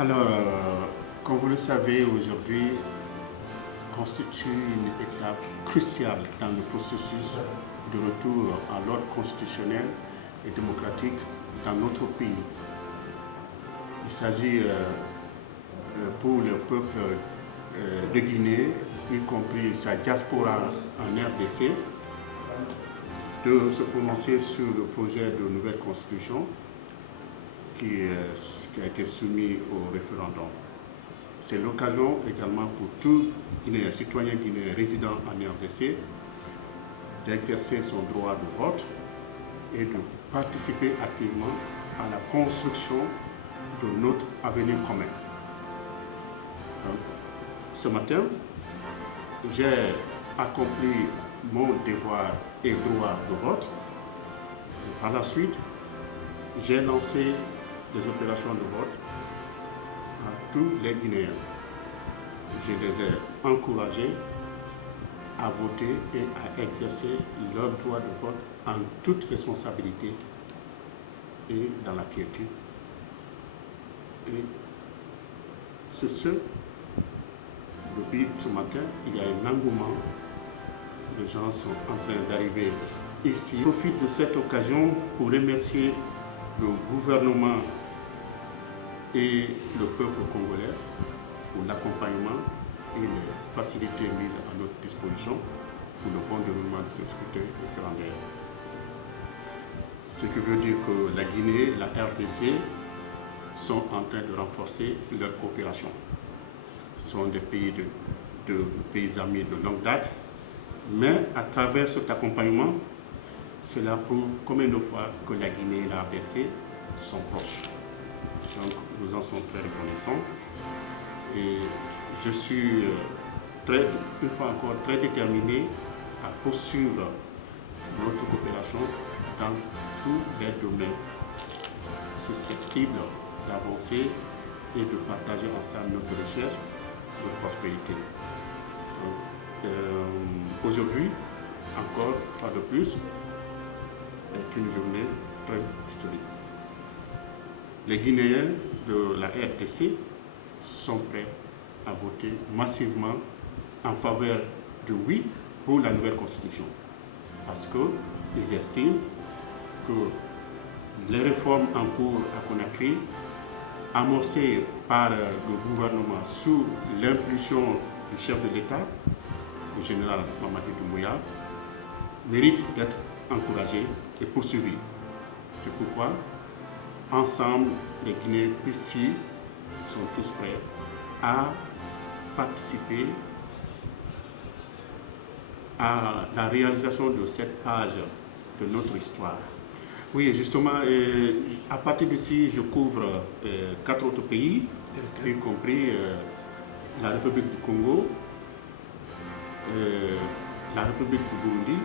Alors, comme vous le savez, aujourd'hui constitue une étape cruciale dans le processus de retour à l'ordre constitutionnel et démocratique dans notre pays. Il s'agit pour le peuple de Guinée, y compris sa diaspora en RDC, de se prononcer sur le projet de nouvelle constitution qui a été soumis au référendum. C'est l'occasion également pour tout Guinéen, citoyen guinéen résident en RDC d'exercer son droit de vote et de participer activement à la construction de notre avenir commun. Donc, ce matin, j'ai accompli mon devoir et droit de vote. Et par la suite, j'ai lancé des opérations de vote à tous les Guinéens. Je les ai encouragés à voter et à exercer leur droit de vote en toute responsabilité et dans la quiétude. Et sur ce, depuis ce matin, il y a un engouement. Les gens sont en train d'arriver ici. Je profite de cette occasion pour remercier le gouvernement et le peuple congolais pour l'accompagnement et les facilités mises à notre disposition pour le bon déroulement de ce scrutin référendaire. Ce qui veut dire que la Guinée, la RDC sont en train de renforcer leur coopération. Ce sont des pays amis de longue date, mais à travers cet accompagnement, cela prouve combien de fois que la Guinée et la RDC sont proches. Donc nous en sommes très reconnaissants et je suis une fois encore très déterminé à poursuivre notre coopération dans tous les domaines susceptibles d'avancer et de partager ensemble notre recherche de prospérité. Aujourd'hui, encore une fois de plus, est une journée très historique. Les Guinéens de la RDC sont prêts à voter massivement en faveur de oui pour la nouvelle constitution. Parce qu'ils estiment que les réformes en cours à Conakry, amorcées par le gouvernement sous l'impulsion du chef de l'État, le général Mamadi Doumbouya, méritent d'être encouragées et poursuivies. C'est pourquoi, ensemble, les Guinéens ici sont tous prêts à participer à la réalisation de cette page de notre histoire. Oui, justement, à partir d'ici, je couvre 4 autres pays, y compris la République du Congo, la République du Burundi,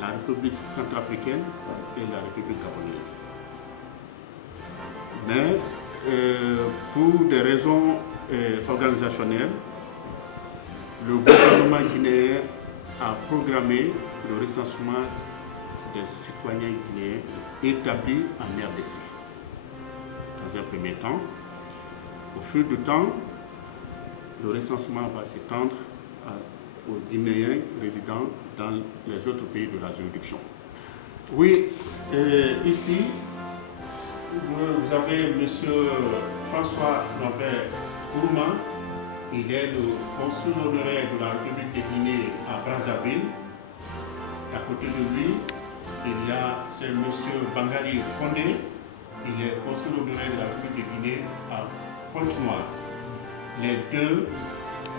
la République centrafricaine et la République gabonaise. Mais pour des raisons organisationnelles, le gouvernement guinéen a programmé le recensement des citoyens guinéens établis en RDC. Dans un premier temps, au fil du temps, le recensement va s'étendre aux Guinéens résidant dans les autres pays de la juridiction. Oui, ici, vous avez M. François Lambert Kourouma. Il est le consul honoraire de la République de Guinée à Brazzaville. À côté de lui, c'est M. Bangari Kondé. Il est consul honoraire de la République de Guinée à Pointe-Noire. Les deux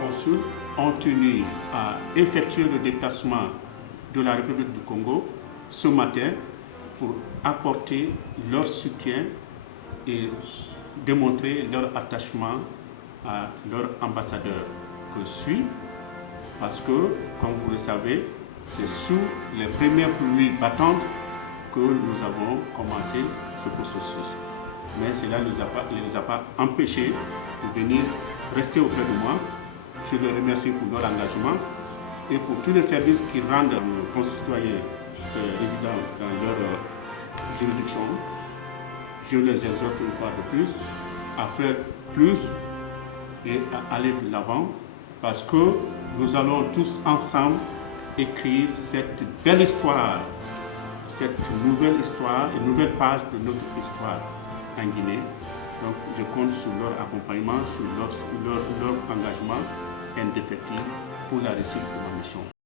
consuls ont tenu à effectuer le déplacement de la République du Congo ce matin pour apporter leur soutien et démontrer leur attachement à leur ambassadeur que je suis, parce que, comme vous le savez, c'est sous les premières pluies battantes que nous avons commencé ce processus. Mais cela ne les a pas empêchés de venir rester auprès de moi. Je les remercie pour leur engagement et pour tous les services qu'ils rendent à nos concitoyens résidant dans leur juridiction. Je les exhorte une fois de plus à faire plus et à aller de l'avant, parce que nous allons tous ensemble écrire cette belle histoire, cette nouvelle histoire, une nouvelle page de notre histoire en Guinée. Donc je compte sur leur accompagnement, sur leur engagement indéfectible pour la réussite de ma mission.